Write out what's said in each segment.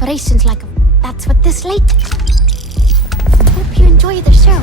aspirations like that's what this late. Hope you enjoy the show.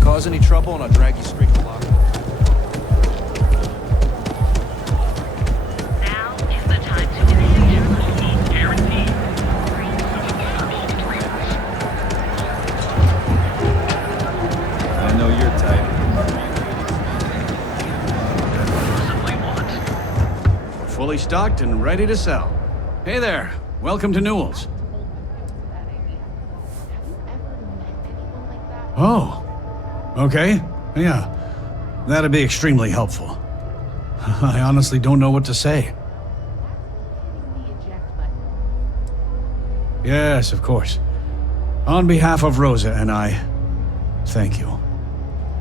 Cause any trouble and I'll drag you straight to lock. Now is the time to ensure the heat guaranteed. I know your type. Possibly what? We're fully stocked and ready to sell. Hey there, welcome to Newell's. Oh. Okay, yeah. That'd be extremely helpful. I honestly don't know what to say. Yes, of course. On behalf of Rosa and I, thank you.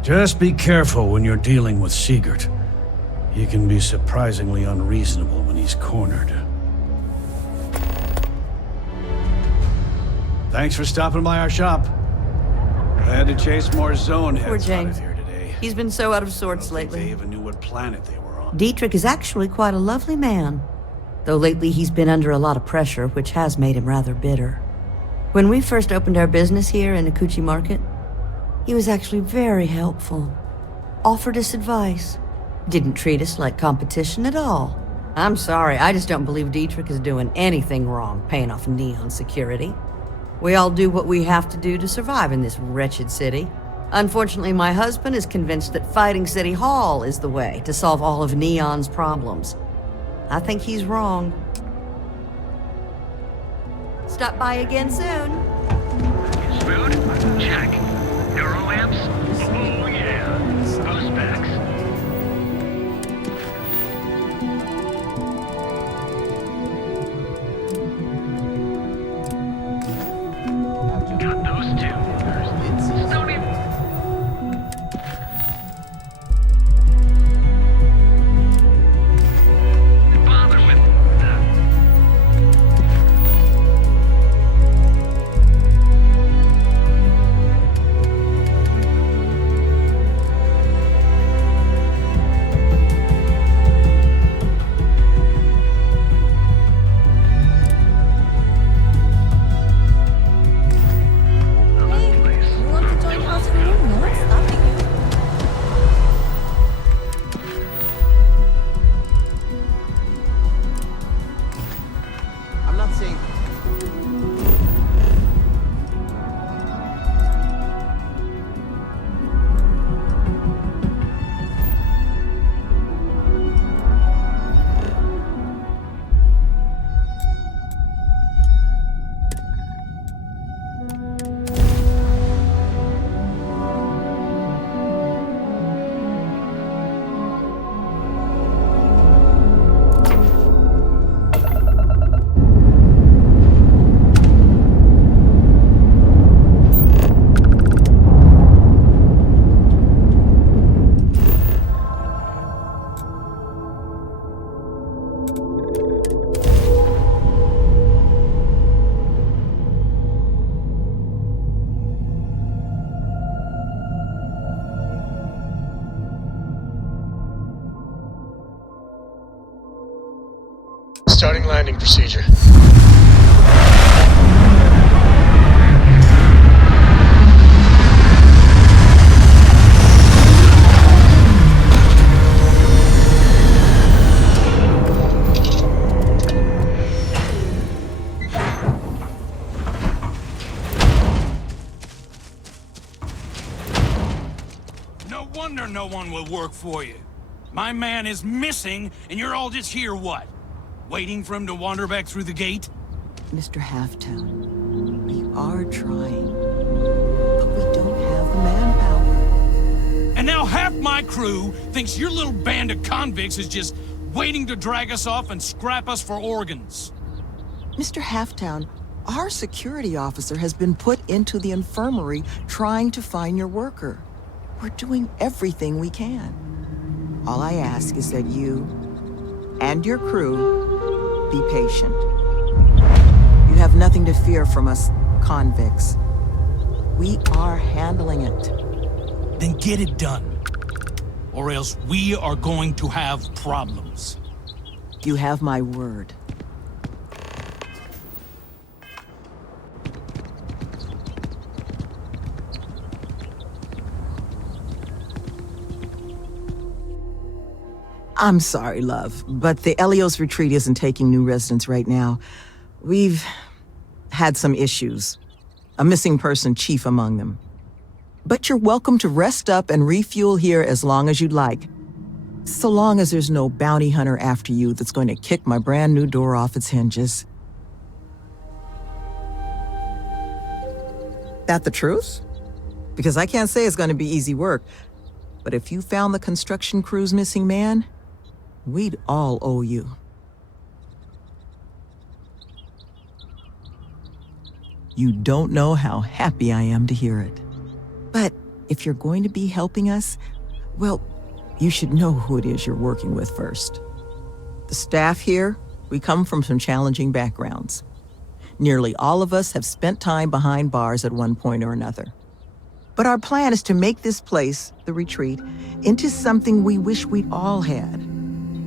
Just be careful when you're dealing with Sigurd. He can be surprisingly unreasonable when he's cornered. Thanks for stopping by our shop. I had to chase more zone Poor heads out James. of here today. He's been so out of I sorts don't think they lately. even knew what planet they were on. Dietrich is actually quite a lovely man, though lately he's been under a lot of pressure, which has made him rather bitter. When we first opened our business here in Akuchi Market, he was actually very helpful. Offered us advice. Didn't treat us like competition at all. I'm sorry, I just don't believe Dietrich is doing anything wrong paying off Neon security. We all do what we have to do to survive in this wretched city. Unfortunately, my husband is convinced that fighting City Hall is the way to solve all of Neon's problems. I think he's wrong. Stop by again soon. It's food? Check. Neuro amps? Oh yeah. Those specs. Got those two. Don't even... bother with that. You want to join us in the room? No one's stopping you. I'm not saying. Starting landing procedure. No wonder no one will work for you. My man is missing, and you're all just here, what? Waiting for him to wander back through the gate? Mr. Halftown, we are trying, but we don't have the manpower. And now half my crew thinks your little band of convicts is just waiting to drag us off and scrap us for organs. Mr. Halftown, our security officer has been put into the infirmary trying to find your worker. We're doing everything we can. All I ask is that you and your crew be patient. You have nothing to fear from us convicts. We are handling it. Then get it done. Or else we are going to have problems. You have my word. I'm sorry, love, but the Elios retreat isn't taking new residents right now. We've had some issues. A missing person chief among them. But you're welcome to rest up and refuel here as long as you'd like. So long as there's no bounty hunter after you that's going to kick my brand new door off its hinges. That the truth? Because I can't say it's going to be easy work. But if you found the construction crew's missing man, we'd all owe you. You don't know how happy I am to hear it. But if you're going to be helping us, well, you should know who it is you're working with first. The staff here, we come from some challenging backgrounds. Nearly all of us have spent time behind bars at one point or another. But our plan is to make this place, the retreat, into something we wish we'd all had.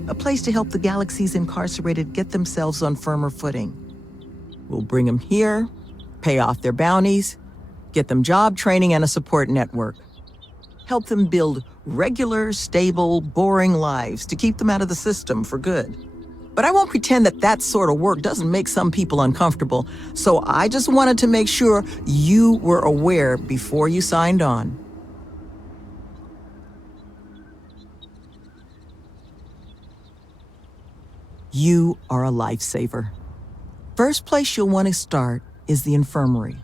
A place to help the galaxy's incarcerated get themselves on firmer footing. We'll bring them here, pay off their bounties, get them job training and a support network. Help them build regular, stable, boring lives to keep them out of the system for good. But I won't pretend that that sort of work doesn't make some people uncomfortable, so I just wanted to make sure you were aware before you signed on. You are a lifesaver. First place you'll want to start is the infirmary.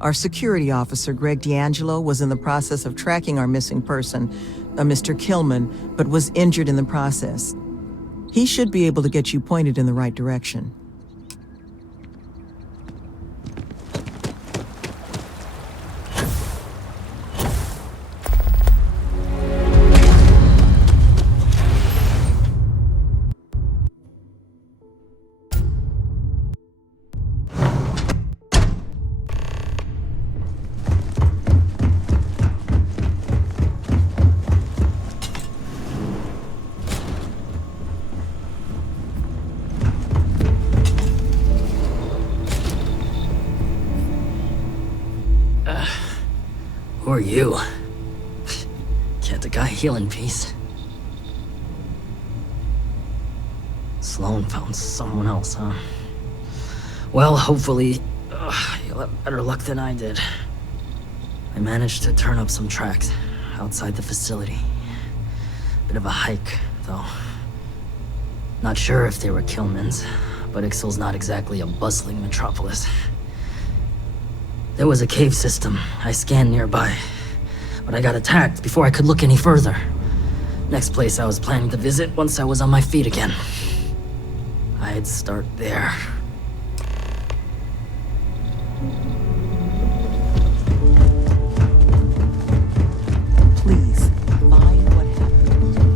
Our security officer, Greg D'Angelo, was in the process of tracking our missing person, a Mr. Killman, but was injured in the process. He should be able to get you pointed in the right direction. Who are you? Can't a guy heal in peace? Sloan found someone else, huh? Well, hopefully, you'll have better luck than I did. I managed to turn up some tracks outside the facility. Bit of a hike, though. Not sure if they were Killman's, but Ixal's not exactly a bustling metropolis. There was a cave system I scanned nearby, but I got attacked before I could look any further. Next place I was planning to visit once I was on my feet again. I'd start there. Please, find what happened.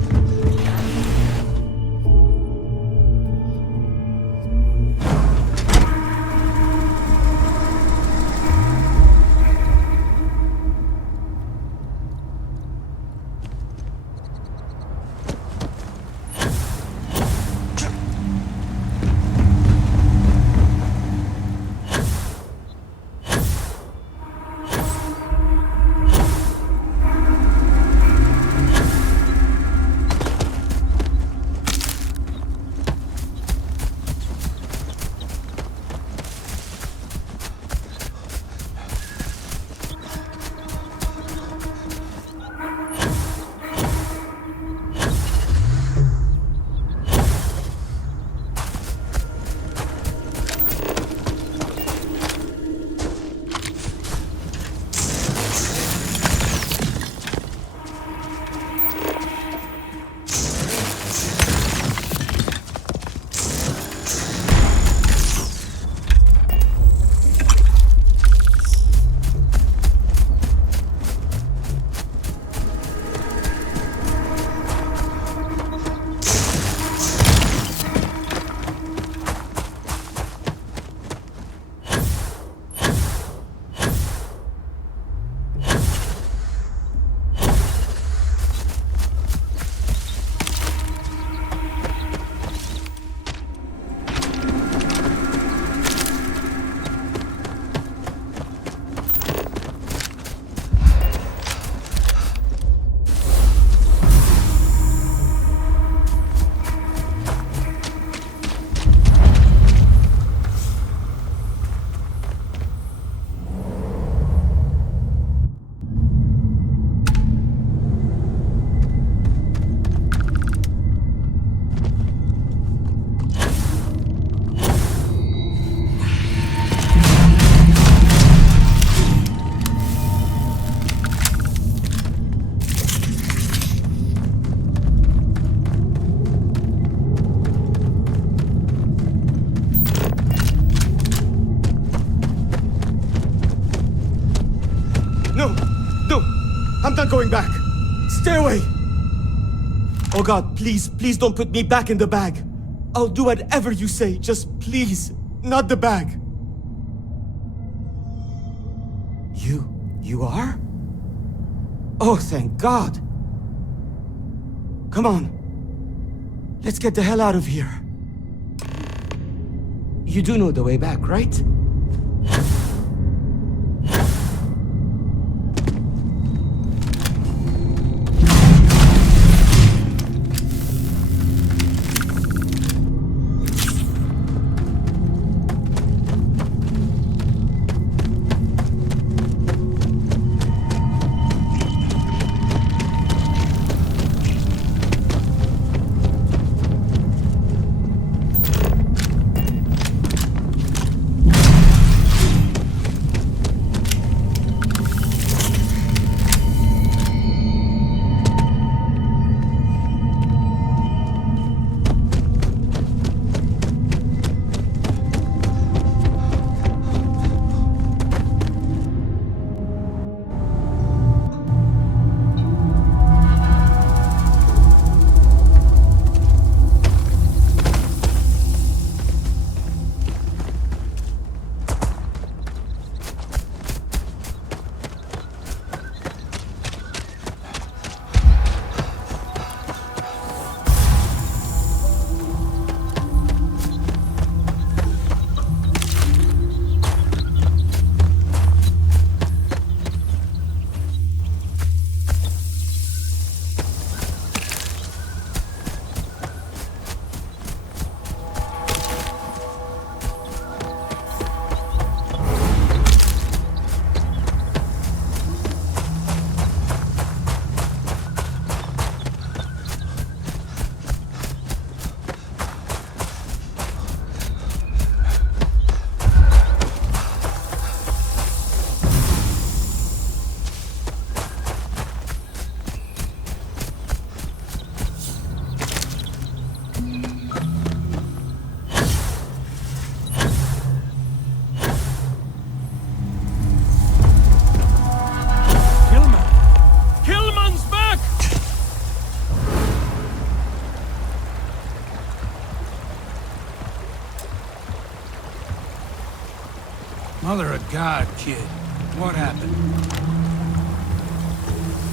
Stay away! Oh God, please, please don't put me back in the bag. I'll do whatever you say, just please, not the bag. You are? Oh, thank God. Come on. Let's get the hell out of here. You do know the way back, right? Mother of God, kid. What happened?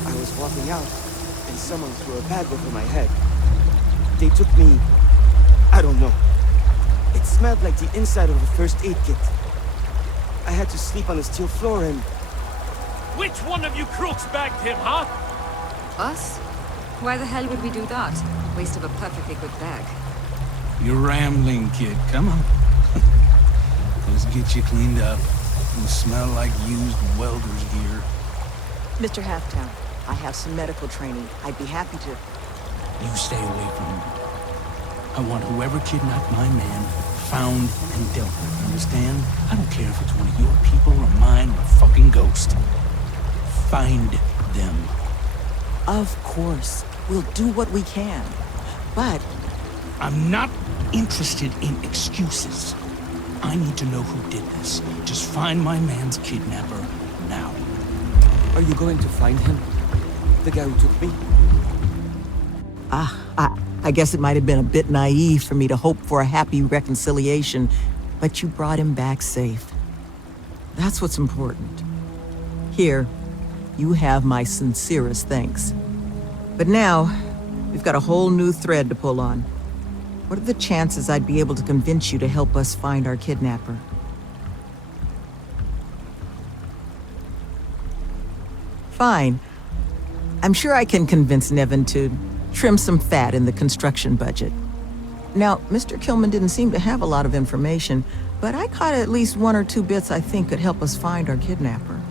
I was walking out, and someone threw a bag over my head. They took me... I don't know. It smelled like the inside of a first aid kit. I had to sleep on a steel floor and... Which one of you crooks bagged him, huh? Us? Why the hell would we do that? Waste of a perfectly good bag. You're rambling, kid. Come on. Let's get you cleaned up. You smell like used welder's gear. Mr. Halftown, I have some medical training. I'd be happy to... You stay away from him. I want whoever kidnapped my man found and dealt with, understand? I don't care if it's one of your people or mine or a fucking ghost. Find them. Of course. We'll do what we can. But... I'm not interested in excuses. I need to know who did this. Just find my man's kidnapper now. Are you going to find him? The guy who took me? I guess it might have been a bit naive for me to hope for a happy reconciliation, but you brought him back safe. That's what's important. Here, you have my sincerest thanks. But now, we've got a whole new thread to pull on. What are the chances I'd be able to convince you to help us find our kidnapper? Fine. I'm sure I can convince Nevin to trim some fat in the construction budget. Now, Mr. Kilman didn't seem to have a lot of information, but I caught at least one or two bits I think could help us find our kidnapper.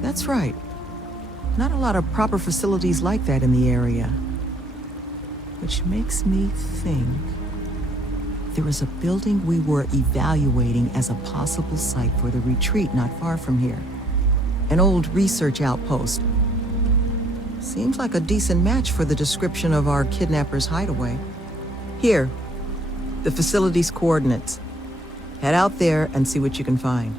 That's right. Not a lot of proper facilities like that in the area. Which makes me think there was a building we were evaluating as a possible site for the retreat not far from here. An old research outpost. Seems like a decent match for the description of our kidnapper's hideaway. Here, The facility's coordinates. Head out there and see what you can find.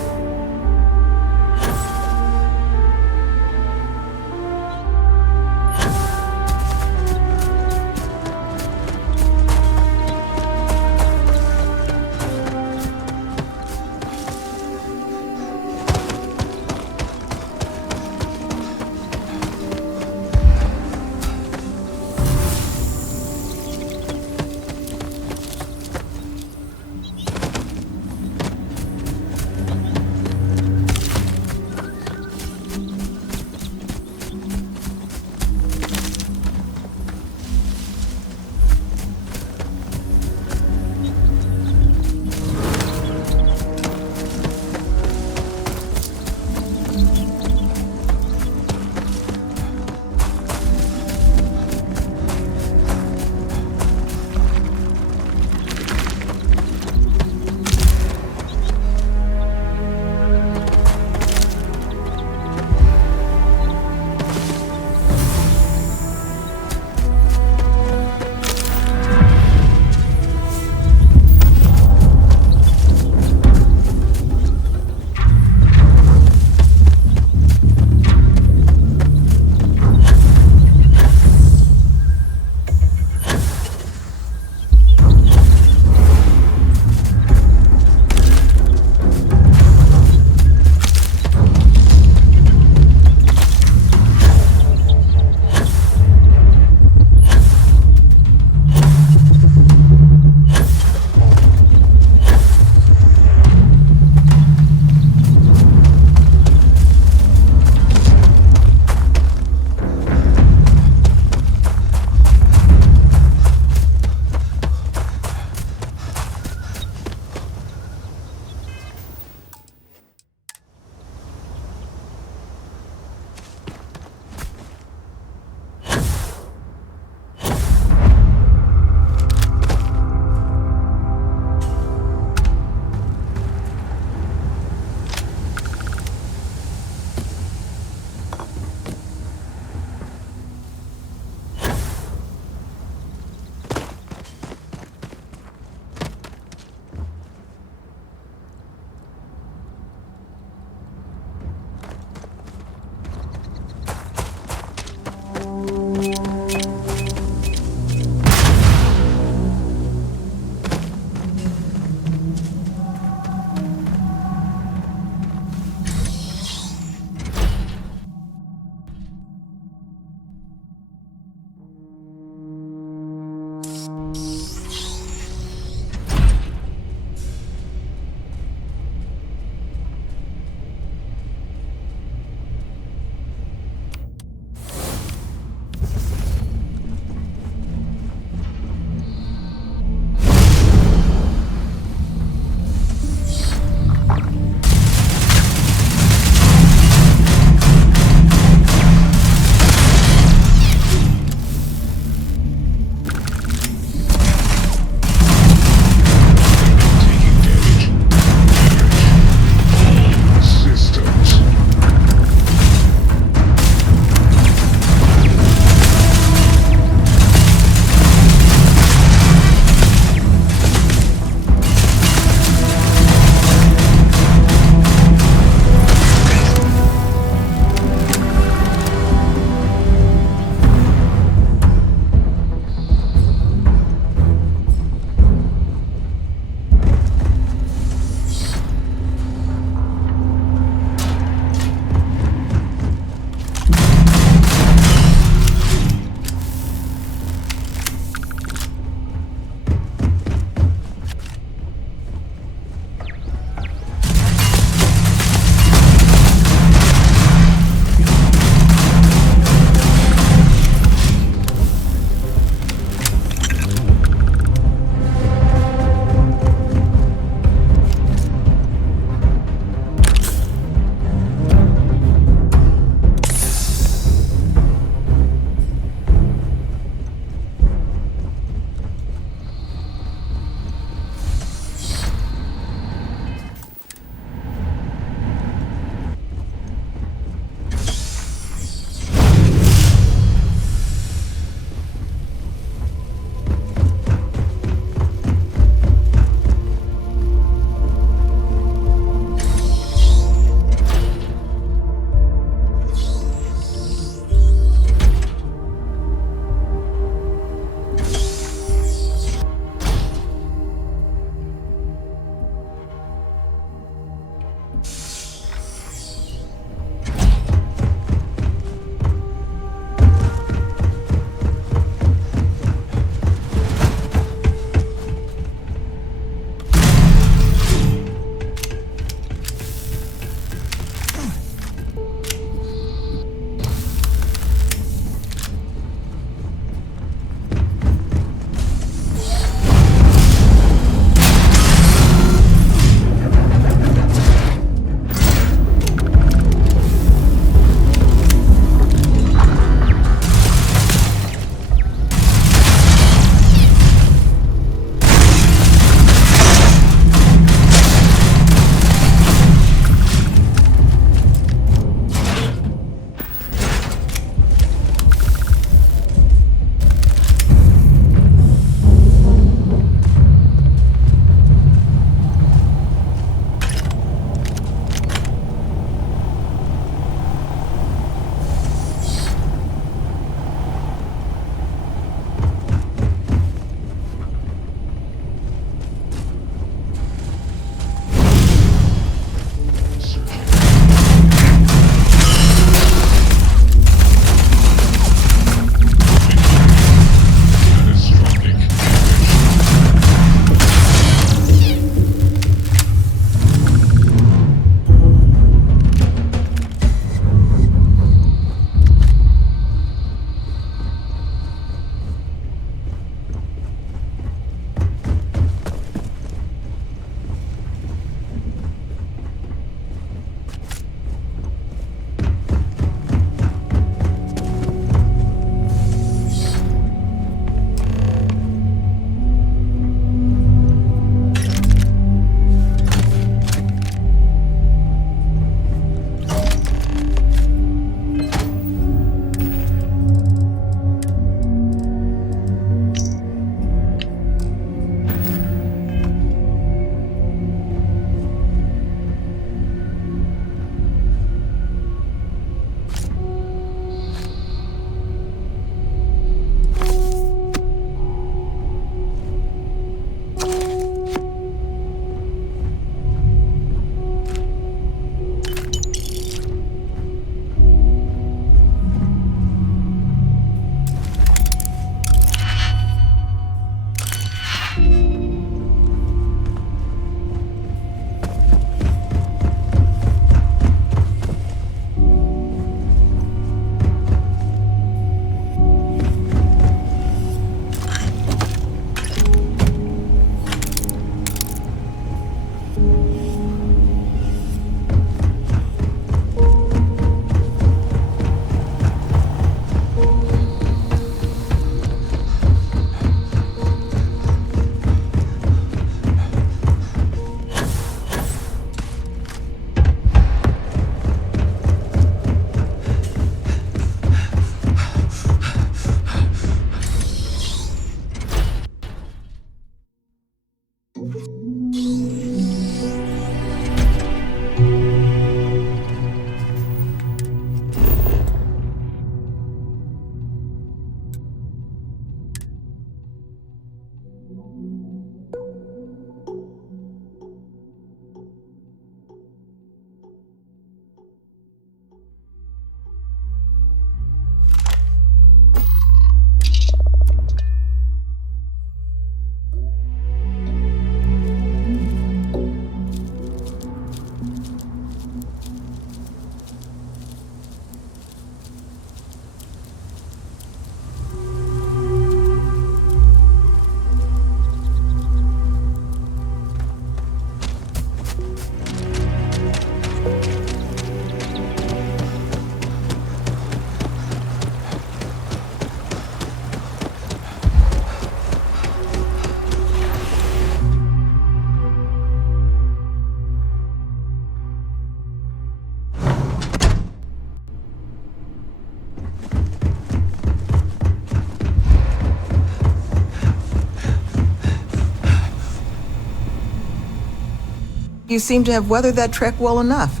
You seem to have weathered that trek well enough.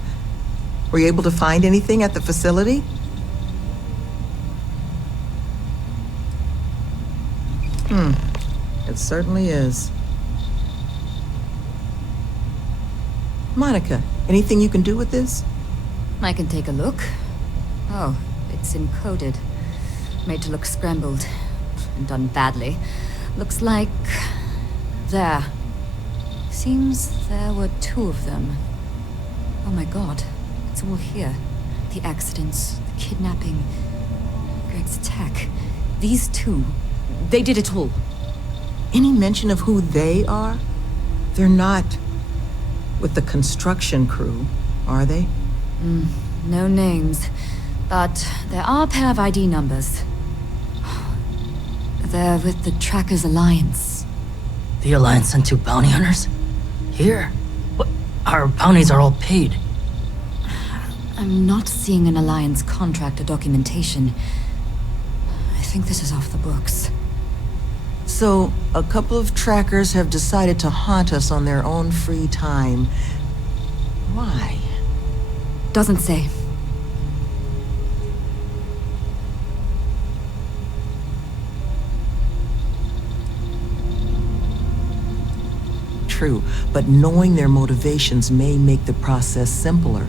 Were you able to find anything at the facility? It certainly is. Monica, anything you can do with this? I can take a look. Oh, it's encoded. Made to look scrambled. And done badly. Looks like... there. Seems there were 2 of them. Oh my god. It's all here. The accidents, the kidnapping, Greg's attack. These 2, they did it all. Any mention of who they are? They're not with the construction crew, are they? No names. But there are a pair of ID numbers. They're with the Trackers Alliance. The Alliance sent 2 bounty hunters? Here? What? Our bounties are all paid. I'm not seeing an Alliance contract or documentation. I think this is off the books. So, a couple of trackers have decided to haunt us on their own free time. Why? Doesn't say. True, but knowing their motivations may make the process simpler.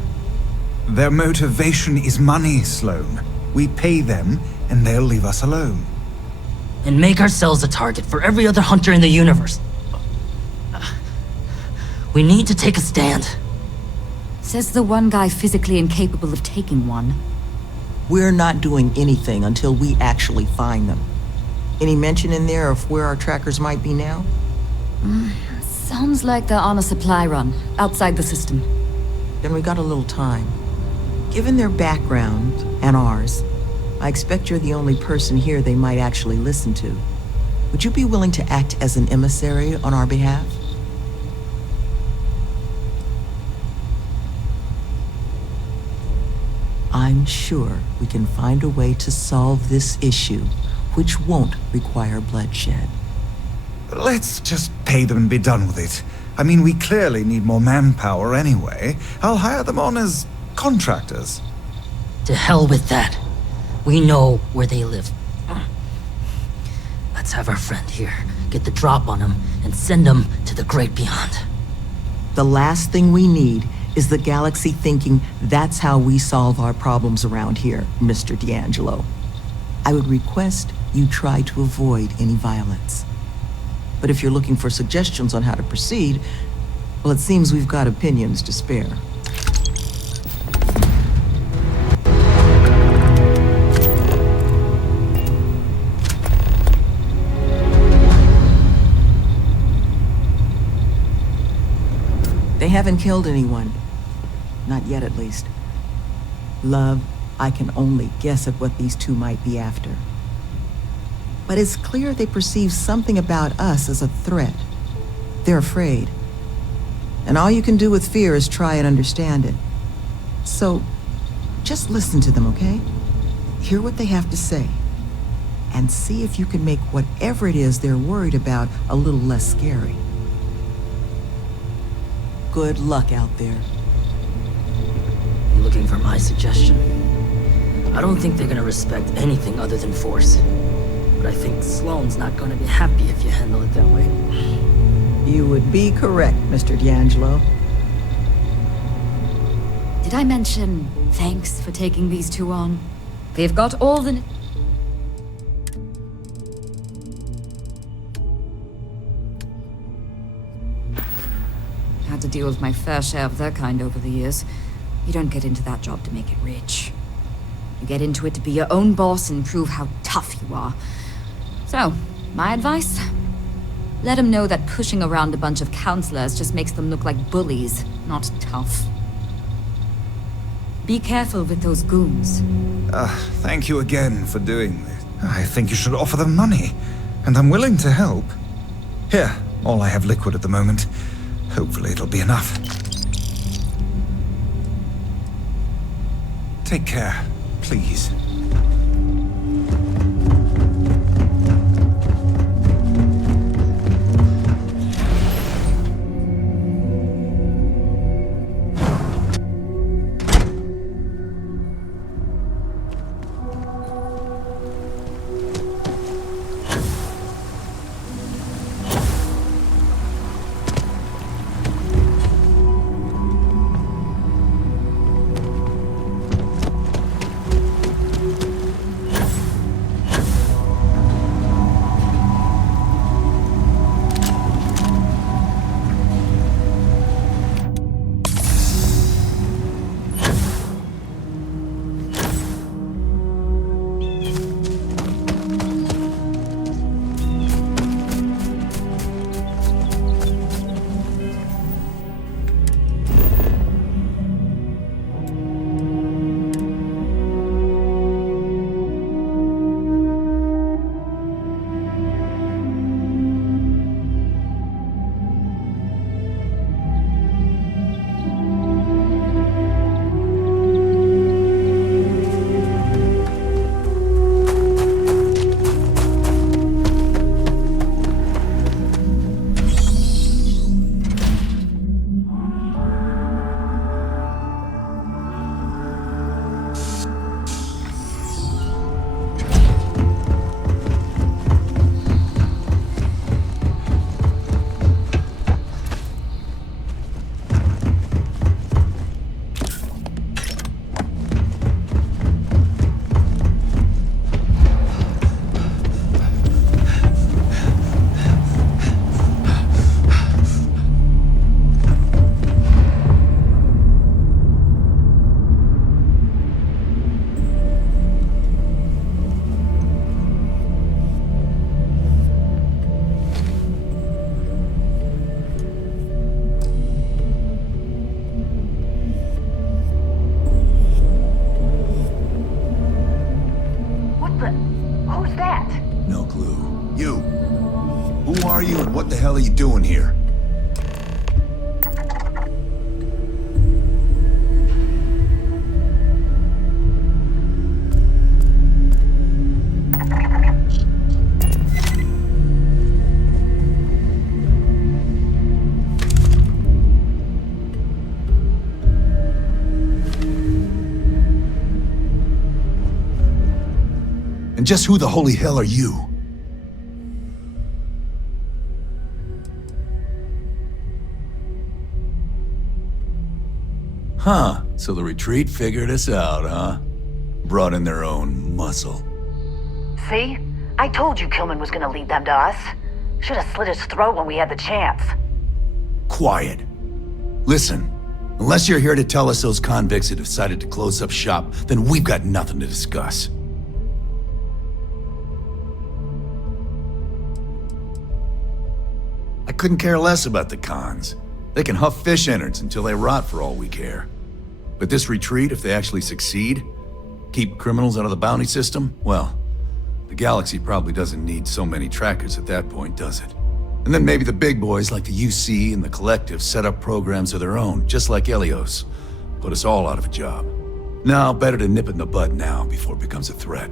Their motivation is money, Sloan. We pay them, and they'll leave us alone. And make ourselves a target for every other hunter in the universe. We need to take a stand. Says the one guy physically incapable of taking one. We're not doing anything until we actually find them. Any mention in there of where our trackers might be now? Sounds like they're on a supply run, outside the system. Then we got a little time. Given their background, and ours, I expect you're the only person here they might actually listen to. Would you be willing to act as an emissary on our behalf? I'm sure we can find a way to solve this issue, which won't require bloodshed. Let's just pay them and be done with it. I mean, we clearly need more manpower anyway. I'll hire them on as contractors. To hell with that. We know where they live. Let's have our friend here get the drop on them and send them to the great beyond. The last thing we need is the galaxy thinking that's how we solve our problems around here, Mr. D'Angelo. I would request you try to avoid any violence. But if you're looking for suggestions on how to proceed, well, it seems we've got opinions to spare. They haven't killed anyone. Not yet, at least. Love, I can only guess at what these 2 might be after. But it's clear they perceive something about us as a threat. They're afraid. And all you can do with fear is try and understand it. So, just listen to them, okay? Hear what they have to say. And see if you can make whatever it is they're worried about a little less scary. Good luck out there. You looking for my suggestion? I don't think they're gonna respect anything other than force. But I think Sloan's not gonna be happy if you handle it that way. You would be correct, Mr. D'Angelo. Did I mention thanks for taking these 2 on? They've got all the... Had to deal with my fair share of their kind over the years. You don't get into that job to make it rich. You get into it to be your own boss and prove how tough you are. So, my advice? Let them know that pushing around a bunch of counselors just makes them look like bullies, not tough. Be careful with those goons. Thank you again for doing this. I think you should offer them money, and I'm willing to help. Here, all I have liquid at the moment. Hopefully it'll be enough. Take care, please. hell are you doing here? And just who the holy hell are you? Huh, so the retreat figured us out, huh? Brought in their own muscle. See? I told you Kilman was gonna lead them to us. Should have slit his throat when we had the chance. Quiet. Listen, unless you're here to tell us those convicts have decided to close up shop, then we've got nothing to discuss. I couldn't care less about the cons. They can huff fish innards until they rot for all we care. But this retreat, if they actually succeed, keep criminals out of the bounty system, well, the galaxy probably doesn't need so many trackers at that point, does it? And then maybe the big boys like the UC and the Collective set up programs of their own, just like Helios. Put us all out of a job. Now, better to nip it in the bud now before it becomes a threat.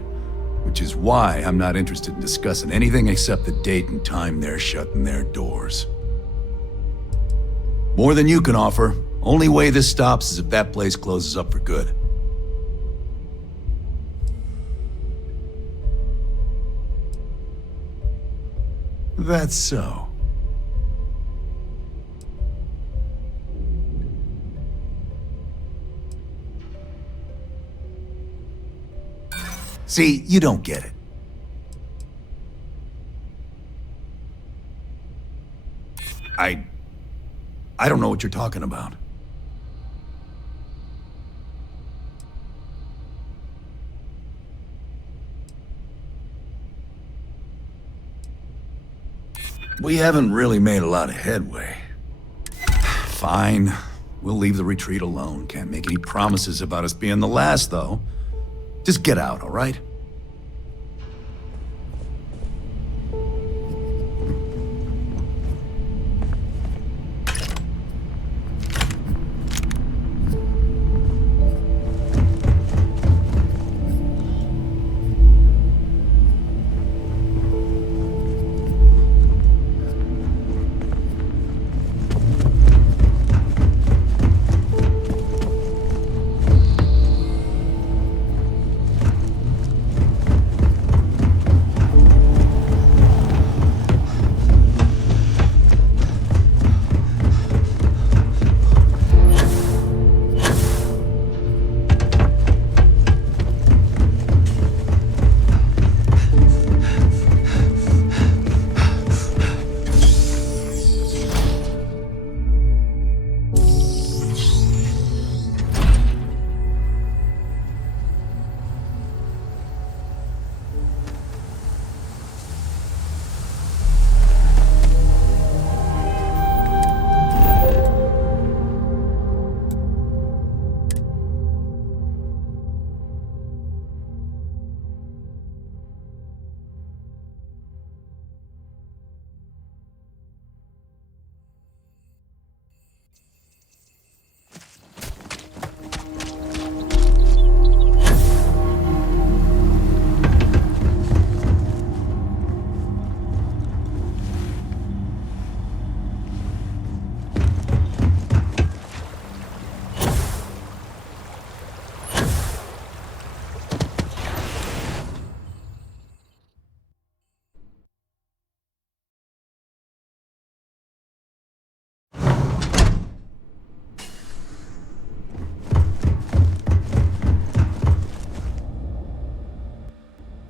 Which is why I'm not interested in discussing anything except the date and time they're shutting their doors. More than you can offer. Only way this stops is if that place closes up for good. That's so. See, you don't get it. I don't know what you're talking about. We haven't really made a lot of headway. Fine. We'll leave the retreat alone. Can't make any promises about us being the last, though. Just get out, all right?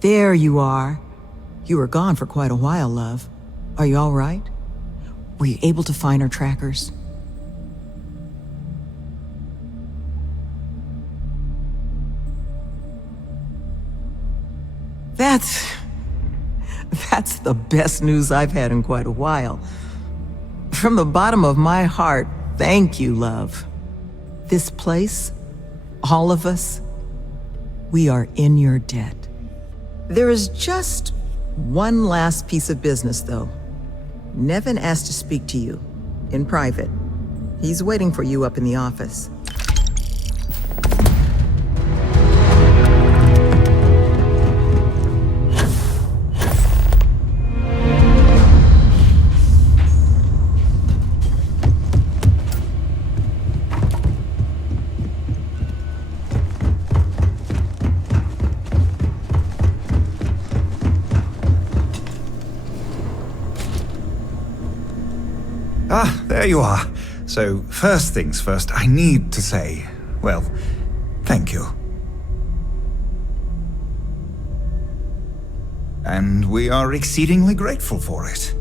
There you are. You were gone for quite a while, love. Are you all right? Were you able to find our trackers? That's the best news I've had in quite a while. From the bottom of my heart, thank you, love. This place, all of us, we are in your debt. There is just one last piece of business, though. Nevin asked to speak to you, in private. He's waiting for you up in the office. Ah, there you are. So, first things first, I need to say, well, thank you. And we are exceedingly grateful for it.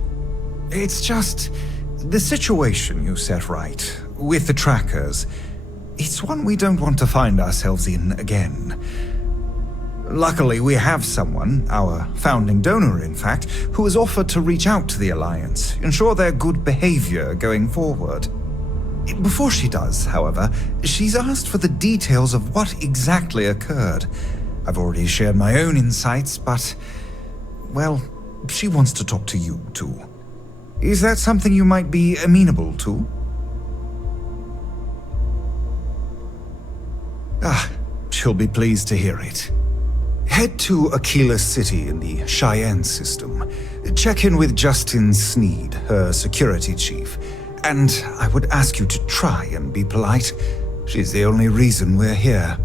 It's just, the situation you set right, with the trackers, it's one we don't want to find ourselves in again. Luckily, we have someone, our founding donor in fact, who has offered to reach out to the Alliance, ensure their good behavior going forward. Before she does, however, she's asked for the details of what exactly occurred. I've already shared my own insights, but, well, she wants to talk to you too. Is that something you might be amenable to? Ah, she'll be pleased to hear it. Head to Aquila City in the Cheyenne system. Check in with Justin Sneed, her security chief. And I would ask you to try and be polite. She's the only reason we're here.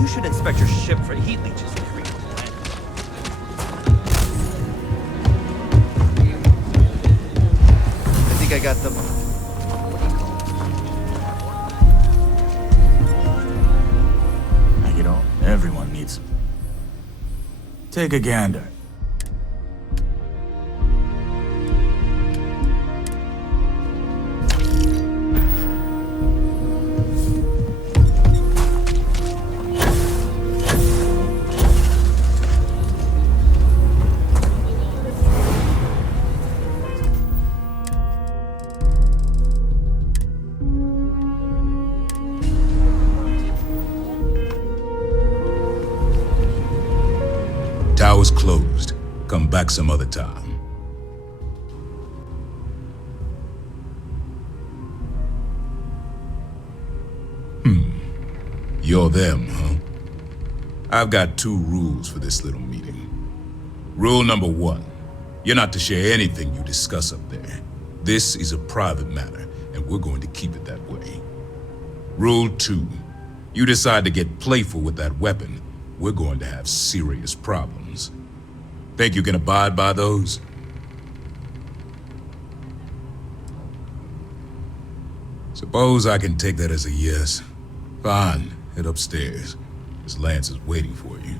You should inspect your ship for heat leeches before you land. I think I got them. You know, everyone needs them. Take a gander. Tower's closed. Come back some other time. You're them, huh? I've got 2 rules for this little meeting. Rule number 1, you're not to share anything you discuss up there. This is a private matter, and we're going to keep it that way. Rule 2, you decide to get playful with that weapon, we're going to have serious problems. Think you can abide by those? Suppose I can take that as a yes. Fine, head upstairs. Miss Lance is waiting for you.